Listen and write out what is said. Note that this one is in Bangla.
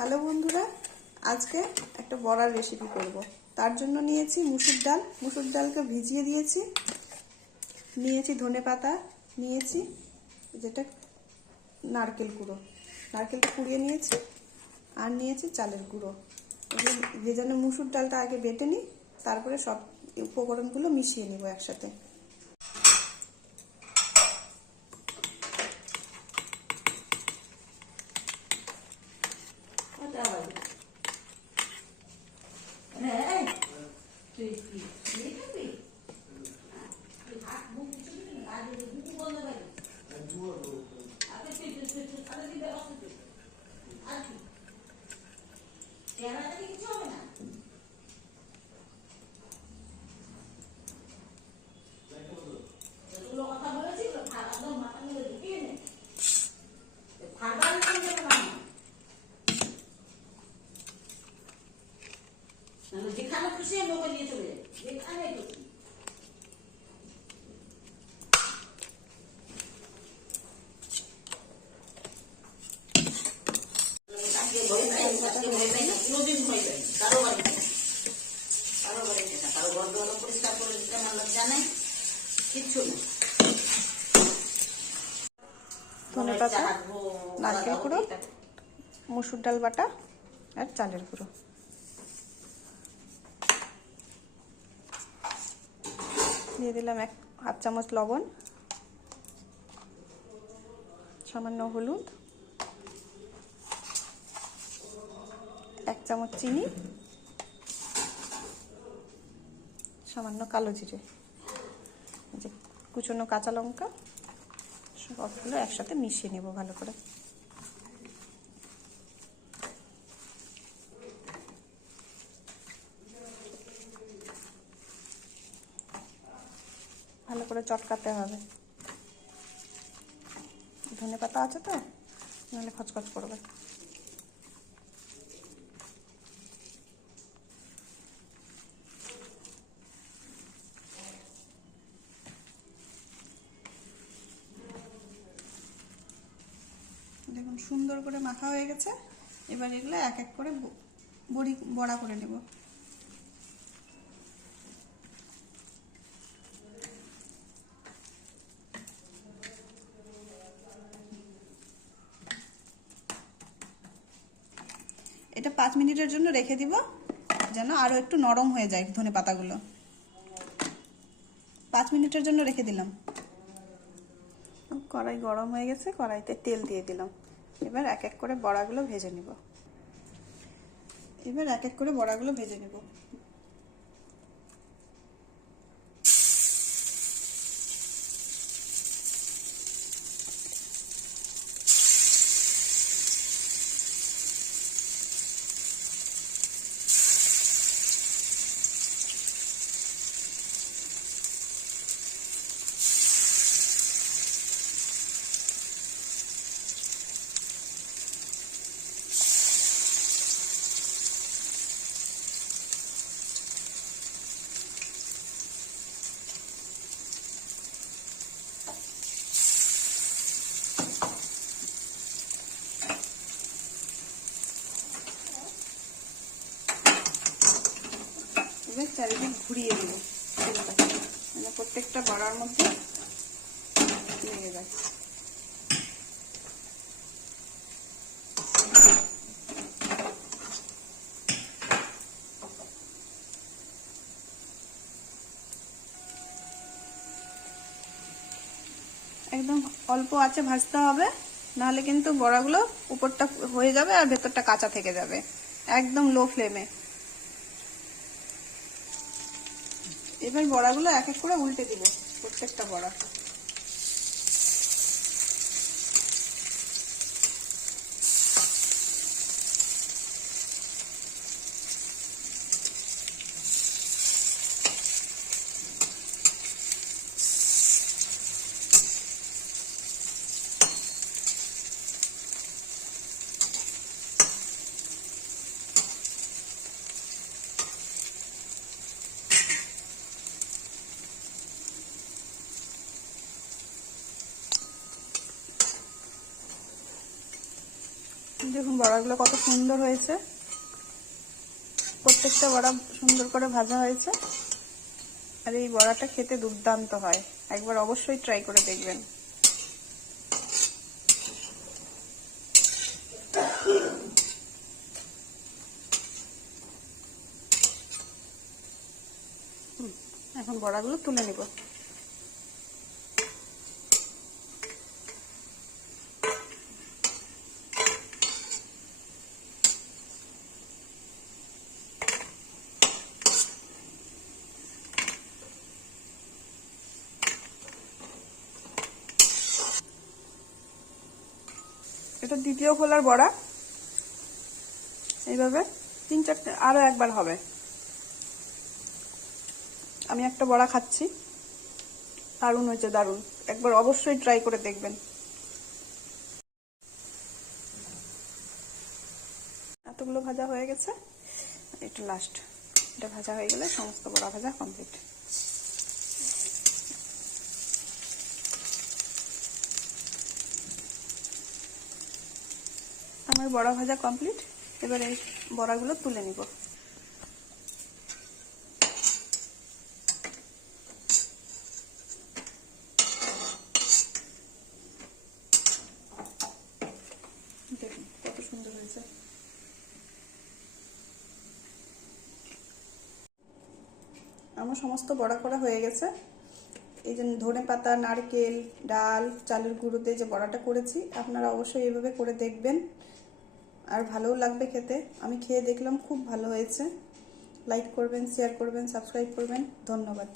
হ্যালো বন্ধুরা, আজকে একটা বড়ার রেসিপি করব। তার জন্য নিয়েছি মুসুর ডালকে ভিজিয়ে দিয়েছি, নিয়েছি ধনেপাতা, নিয়েছি যেটা নারকেল নারকেলটা কুড়িয়ে নিয়েছি, আর নিয়েছি চালের গুঁড়ো। ভেজানো মুসুর ডালটা আগে বেটে নিই, তারপরে সব উপকরণগুলো মিশিয়ে নিব একসাথে। যেখানে খুশি মোবাইল নিয়ে চলে যাবে, যেখানে ধনেপাতা, নারকেল গুঁড়ো, মুসুর ডাল বাটা আর চালের গুঁড়ো দিয়ে দিলাম। 1/2 চামচ লবণ, সামান্য হলুদ, 1 চামচ চিনি, সামান্য কালো জিরে, যে কুচনো কাঁচা লঙ্কা, সবগুলো একসাথে মিশিয়ে নেব ভালো করে। ভালো করে চটকাতে হবে, ধনেপাতা আছে তো, নাহলে খচখচ করবে। দেখুন সুন্দর করে মাখা হয়ে গেছে। এবার এগুলো এক এক করে বড়া করে নেব। এটা 5 মিনিটের জন্য রেখে দিব, যেন আরো একটু নরম হয়ে যায় ধনেপাতাগুলো। 5 মিনিটের জন্য রেখে দিলাম। কড়াই গরম হয়ে গেছে, কড়াইতে তেল দিয়ে দিলাম। এবার এক এক করে বড়াগুলো ভেজে নিব। এবার চারিদিক ঘুরিয়ে দিব, মানে প্রত্যেকটা বড়ার মধ্যে লেগে যায়। একদম অল্প আঁচে ভাজতে হবে, নাহলে কিন্তু বড়াগুলো উপরটা হয়ে যাবে আর ভেতরটা কাঁচা থেকে যাবে। একদম লো ফ্লেমে। এবার বড়াগুলো এক এক করে উল্টে দিব, প্রত্যেকটা বড়া। দেখুন বড়াগুলো কত সুন্দর হয়েছে, প্রত্যেকটা বড়া সুন্দর করে ভাজা হয়েছে। আর এই বড়াটা খেতে দুর্দান্ত হয়, একবার অবশ্যই ট্রাই করে দেখবেন। এখন বড়াগুলো তুলে নিব। এটা দ্বিতীয় খোলার বড়া, এইভাবে 3-4টে আরো একবার হবে। আমি একটা বড়া খাচ্ছি, দারুণ হয়েছে, দারুণ, একবার অবশ্যই ট্রাই করে দেখবেন। এতগুলো ভাজা হয়ে গেছে, এটা লাস্ট, এটা ভাজা হয়ে গেলে সমস্ত বড়া ভাজা কমপ্লিট। আমার বড়া ভাজা কমপ্লিট, এবার এই বড়াগুলো তুলে নিব। দেখুন কত সুন্দর হয়েছে। আমার সমস্ত বড়া করা হয়ে গেছে। এই যে ধনেপাতা, নারকেল, ডাল, চালের গুঁড়োতে যে বড়াটা করেছি, আপনারা অবশ্যই এভাবে করে দেখবেন, আর ভালোও লাগবে খেতে। আমি খেয়ে দেখলাম, খুব ভালো হয়েছে। লাইক করবেন, শেয়ার করবেন, সাবস্ক্রাইব করবেন। ধন্যবাদ।